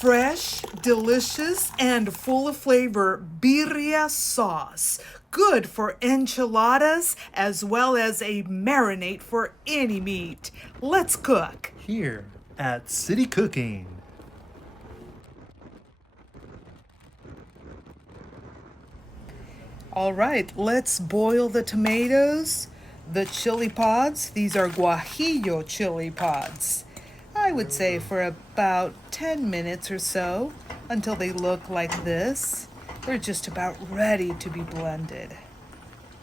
fresh, delicious, and full of flavor birria sauce. Good for enchiladas as well as a marinade for any meat. Let's cook. Here at City Cooking. All right, let's boil the tomatoes, the chili pods. These are Guajillo chili pods. I would say for about 10 minutes or so until they look like this. They're just about ready to be blended.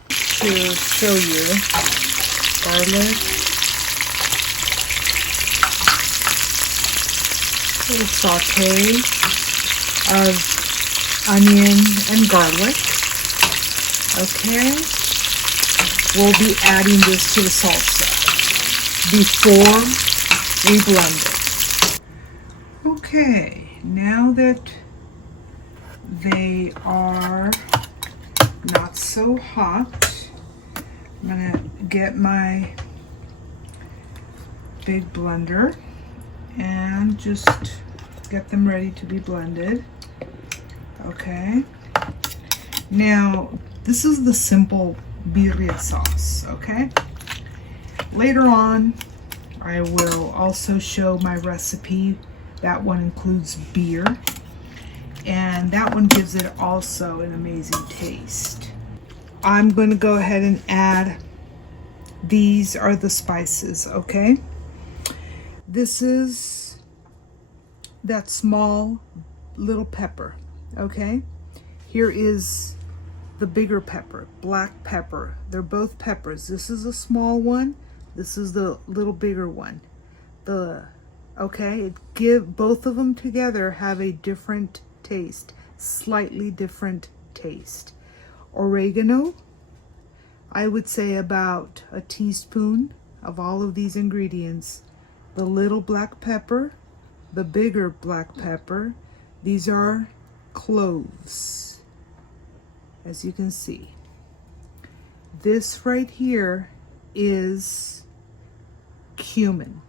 To show you, garlic, a little saute of onion and garlic. Okay, we'll be adding this to the salsa before we blend it. Okay, now that they are not so hot, I'm gonna get my big blender and just get them ready to be blended. Okay, now this is the simple birria sauce. Okay, later on I will also show my recipe. That one includes beer, and that one gives it also an amazing taste. I'm going to go ahead and add, these are the spices, okay? This is that small little pepper, okay? Here is the bigger pepper, black pepper. They're both peppers. This is a small one. This is the little bigger one. Both of them together have a different taste, slightly different taste. Oregano, I would say about a teaspoon of all of these ingredients. The little black pepper, the bigger black pepper, these are cloves, as you can see. This right here is cumin.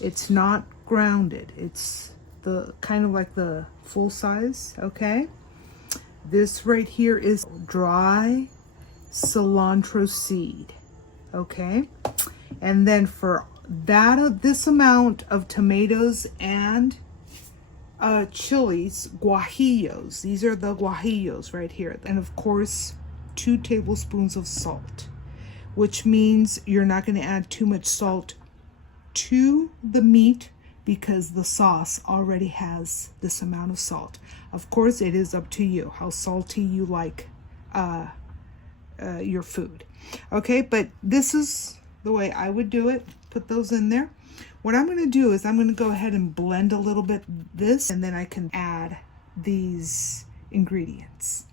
It's not grounded. It's the kind of like the full size, okay? This right here is dry cilantro seed, okay? And then for that, this amount of tomatoes and chilies, guajillos. These are the guajillos right here. And of course, 2 tablespoons of salt, which means you're not going to add too much salt to the meat because the sauce already has this amount of salt. Of course, it is up to you how salty you like your food. Okay, but this is the way I would do it. Put those in there. What I'm going to do is I'm going to go ahead and blend a little bit this, and then I can add these ingredients.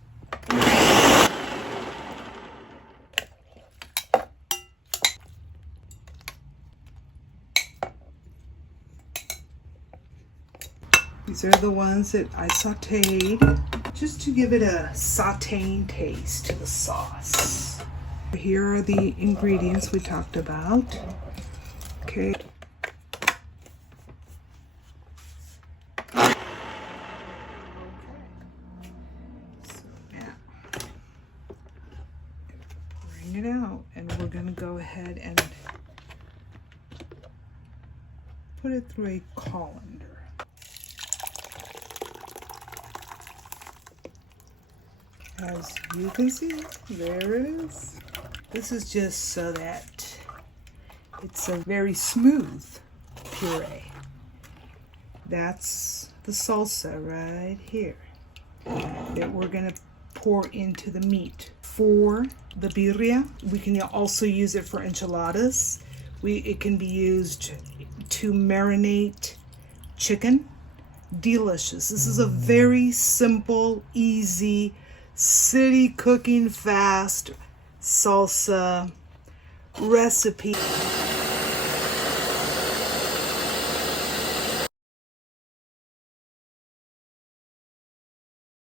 These are the ones that I sauteed just to give it a sauteing taste to the sauce. Here are the ingredients we talked about. Okay. So now, bring it out, and we're going to go ahead and put it through a colander. As you can see, there it is. This is just so that it's a very smooth puree. That's the salsa right here that we're gonna pour into the meat. For the birria, we can also use it for enchiladas. It can be used to marinate chicken. Delicious. This is a very simple, easy, city cooking fast salsa recipe.